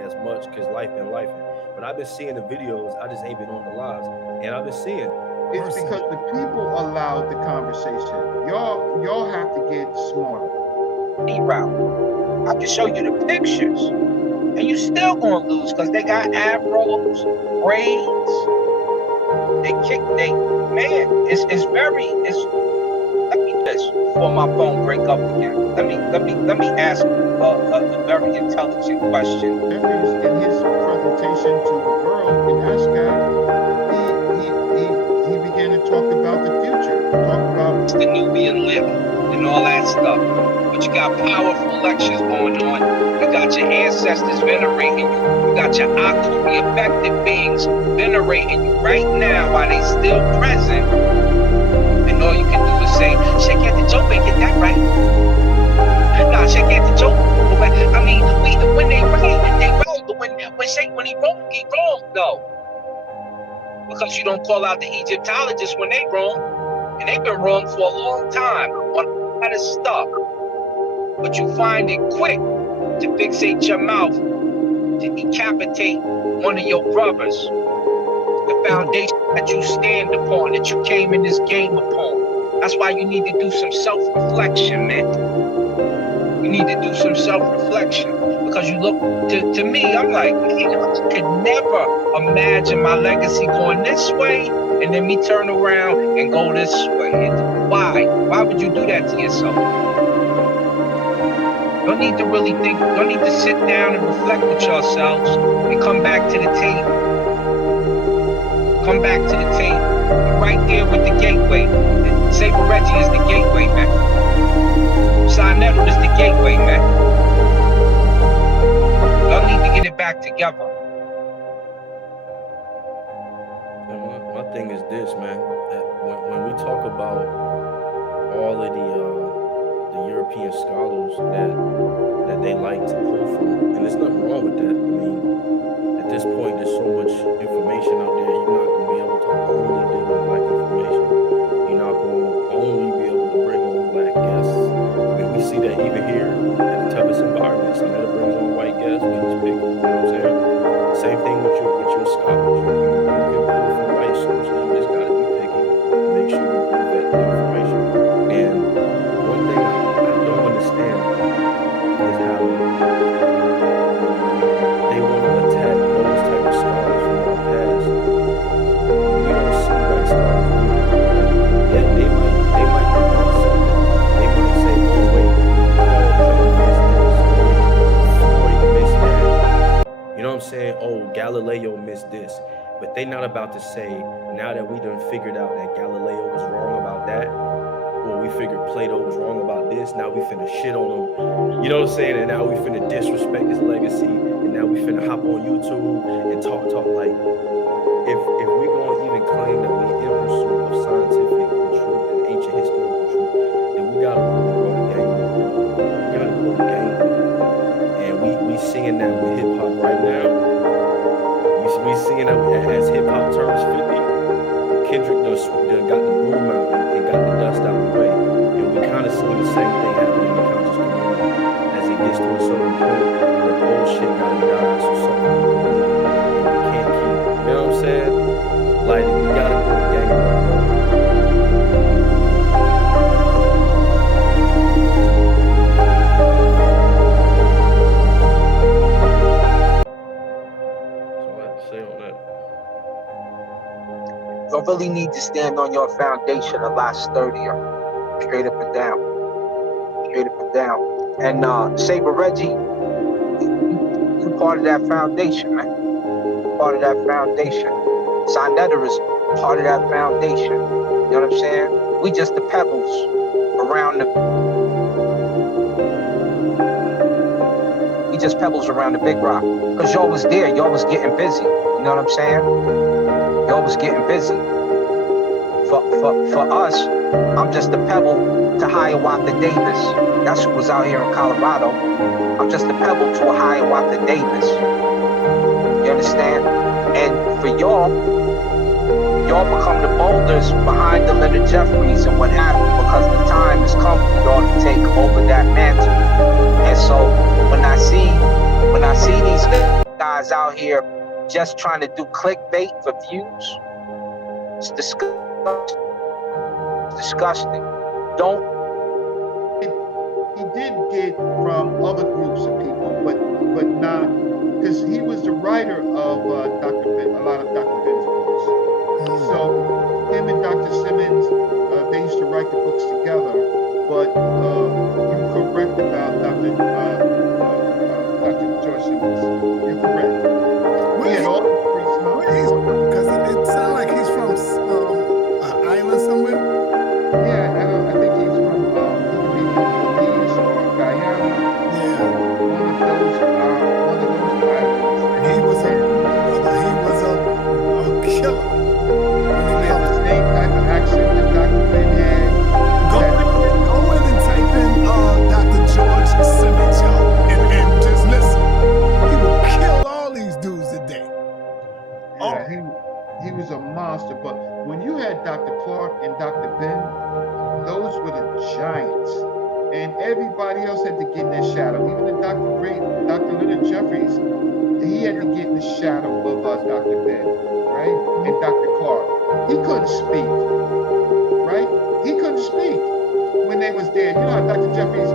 as much because life been life. But I've been seeing the videos. I just ain't been on the lives, and I've been seeing. It's because the people allowed the conversation. Y'all have to get smarter. I can show you the pictures, and you still gonna lose because they got afros, braids. It's very. Let me this before my phone break up again. Let me ask a very intelligent question. In his presentation to the world in ASCAP, he began to talk about the future, talk about the Nubian living and all that stuff. But you got powerful lectures going on. You got your ancestors venerating you. You got your Aku, the effective beings, venerating you right now while they still present. And all you can do is say, Sheikh Anta Joe ain't get that right. Nah, Sheikh Anta Joe. I mean, when they right, they right. But when he wrong, he wrong. No. Because you don't call out the Egyptologists when they wrong. And they've been wrong for a long time on a lot of stuff. But you find it quick to fixate your mouth, to decapitate one of your brothers. The foundation that you stand upon, that you came in this game upon. That's why you need to do some self-reflection, man. You need to do some self-reflection. Because you look, to me, I'm like, man, I could never imagine my legacy going this way and then me turn around and go this way. Why? Why would you do that to yourself? You don't need to really think, you don't need to sit down and reflect with yourselves and come back to the tape. Come back to the tape. You're right there with the gateway. Saber Reggie is the gateway, man. Sinetta is the gateway, man. Y'all need to get it back together. And my thing is this, man. When we talk about all of the European scholars that they like to pull from, and there's nothing wrong with that. I mean, at this point, there's so much information out there. You're not going to be able to only deal with black information. You're not going to only be able to bring on black guests. I mean, we see that even here in the toughest environments. And that brings on white guests when he's picking. You know what I'm saying? Same thing with your scholars. You can pull from white sources. You just got to be picky. Make sure you vet the information. And one thing I don't understand is how they want to attack those type of scholars from our past. We don't see white scholars do it. Yeah, they might debunk something. They might say, oh wait, Paul missed this, Freud missed that. You know what I'm saying? Oh, Galileo missed this. But they not about to say, now that we done figured out that Galileo was wrong about that, or we figured Plato was wrong about this, now we finna shit on him. You know what I'm saying? And now we finna disrespect his legacy, and now we finna hop on YouTube and talk like, if we gonna even claim that we in pursuit of scientific truth and ancient historical truth, then we gotta really grow the game up. We gotta grow the game up. And we seeing that with hip hop right now. We seeing that as hip hop turns 50, Kendrick done got the broom out and got the dust out of the way. And we kind of seeing the same thing happen in the conscious community. As it gets to a certain point, the old shit gotta die, so something we can leave. And we can't keep, you know what I'm saying? Like, we gotta put the game up, bro. That's all I have to say on that. You really need to stand on your foundation a lot sturdier. Straight up and down. Straight up and down. And Saber Reggie, you part of that foundation, man. Part of that foundation. Sinetta is part of that foundation. You know what I'm saying? We just the pebbles around the... We just pebbles around the big rock. Because y'all was there. Y'all was getting busy. You know what I'm saying? Y'all was getting busy. For us, I'm just a pebble to Hiawatha Davis. That's who was out here in Colorado. I'm just a pebble to a Hiawatha Davis. You understand? And for y'all become the boulders behind the Leonard Jeffries and what have you, because the time has come for y'all to take over that mantle. And so when I see these guys out here just trying to do clickbait for views. It's disgusting. Don't. He did get from other groups of people, but not, because he was the writer of Dr. Ben, a lot of Dr. Ben's books. So him and Dr. Simmons, they used to write the books together. But you're correct about Dr. George Simmons. You're correct. He had all the because it sounds like he's from an island somewhere. Yeah, I think he's from Belize or Guyana. Yeah, One of those islands. he was a killer. He had the same type of accent that Dr. Ben had. Go in and type in Dr. George Simmons, y'all, and just listen. He will kill all these dudes today. Yeah, he was a monster. But when you had Dr. Clark and Dr. Ben, those were the giants. And everybody else had to get in their shadow. Even the Dr. Leonard Jeffries, he had to get in the shadow of Dr. Ben, right? And Dr. Clark. He couldn't speak, right? He couldn't speak when they was there. You know how Dr. Jeffries